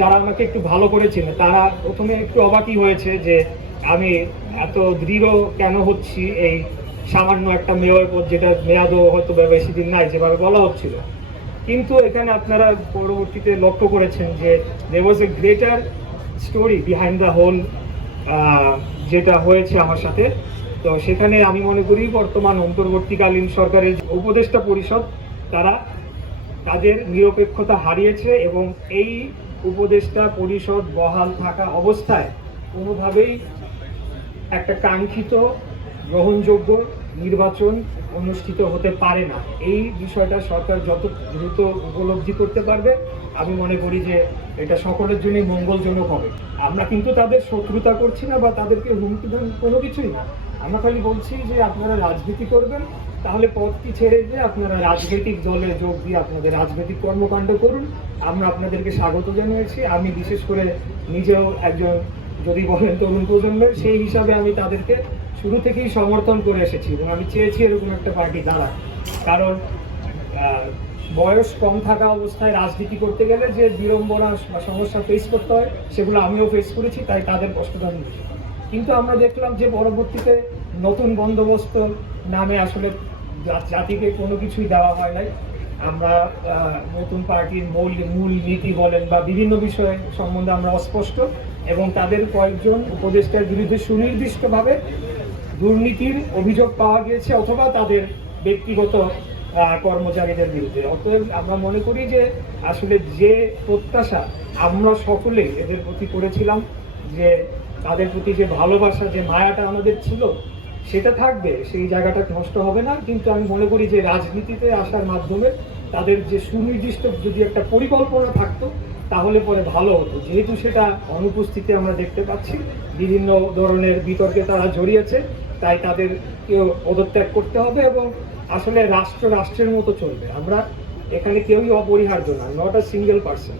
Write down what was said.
যারা আমাকে একটু ভালো করেছিল তারা প্রথমে একটু অবাকই হয়েছে যে আমি এত দৃঢ় কেন হচ্ছি এই সামান্য একটা মেয়র পদ, যেটা মেয়াদও হয়তো বেশি দিন নাই যেভাবে বলা হচ্ছিল। কিন্তু এখানে আপনারা পরবর্তীতে লক্ষ্য করেছেন যে there was a greater story behind the whole যেটা হয়েছে আমার সাথে। তো সেখানে আমি মনে করি বর্তমান অন্তর্বর্তীকালীন সরকারের উপদেষ্টা পরিষদ তারা তাদের নিরপেক্ষতা হারিয়েছে এবং এই উপদেষ্টা পরিষদ বহাল থাকা অবস্থায় কোনোভাবেই একটা কাঙ্ক্ষিত গ্রহণযোগ্য নির্বাচন অনুষ্ঠিত হতে পারে না। এই বিষয়টা সরকার যত দ্রুত উপলব্ধি করতে পারবে আমি মনে করি যে এটা সকলের জন্যই মঙ্গলজনক হবে। আমরা কিন্তু তাদের শত্রুতা করছি না বা তাদেরকে হুমকি কোনো কিছুই না। আমরা খালি বলছি যে আপনারা রাজনীতি করবেন, তাহলে পদটি ছেড়ে দিয়ে আপনারা রাজনৈতিক দলে যোগ দিয়ে আপনাদের রাজনৈতিক কর্মকাণ্ড করুন। আমরা আপনাদেরকে স্বাগত জানিয়েছি। আমি বিশেষ করে নিজেও একজন যদি বলেন তরুণ প্রজন্মের, সেই হিসাবে আমি তাদেরকে শুরু থেকেই সমর্থন করে এসেছি এবং আমি চেয়েছি এরকম একটা পার্টি দাঁড়ায়। কারণ বয়স কম থাকা অবস্থায় রাজনীতি করতে গেলে যে বিড়ম্বনা বা সমস্যা ফেস করতে হয় সেগুলো আমিও ফেস করেছি, তাই তাদের কষ্টটা নিয়েছি। কিন্তু আমরা দেখলাম যে পরবর্তীতে নতুন বন্দোবস্ত নামে আসলে জাতিকে কোনো কিছুই দেওয়া হয় নাই। আমরা নতুন পার্টির মূল নীতি বলেন বা বিভিন্ন বিষয় সম্বন্ধে আমরা অস্পষ্ট এবং তাদের কয়েকজন উপদেষ্টার বিরুদ্ধে সুনির্দিষ্টভাবে দুর্নীতির অভিযোগ পাওয়া গিয়েছে অথবা তাদের ব্যক্তিগত কর্মচারীদের বিরুদ্ধে। অতএব আমরা মনে করি যে আসলে যে প্রত্যাশা আমরা সকলে এদের প্রতি করেছিলাম, যে তাদের প্রতি যে ভালোবাসা যে মায়াটা আমাদের ছিল সেটা থাকবে, সেই জায়গাটা নষ্ট হবে না। কিন্তু আমি মনে করি যে রাজনীতিতে আসার মাধ্যমে তাদের যে সুনির্দিষ্ট যদি একটা পরিকল্পনা থাকতো তাহলে পরে ভালো হতো। যেহেতু সেটা অনুপস্থিতি আমরা দেখতে পাচ্ছি, বিভিন্ন ধরনের বিতর্কে তারা জড়িয়েছে, তাই তাদেরকেও পদত্যাগ করতে হবে এবং আসলে রাষ্ট্রের মতো চলবে। আমরা এখানে কেউই অপরিহার্য না, নট আ সিঙ্গেল পার্সন।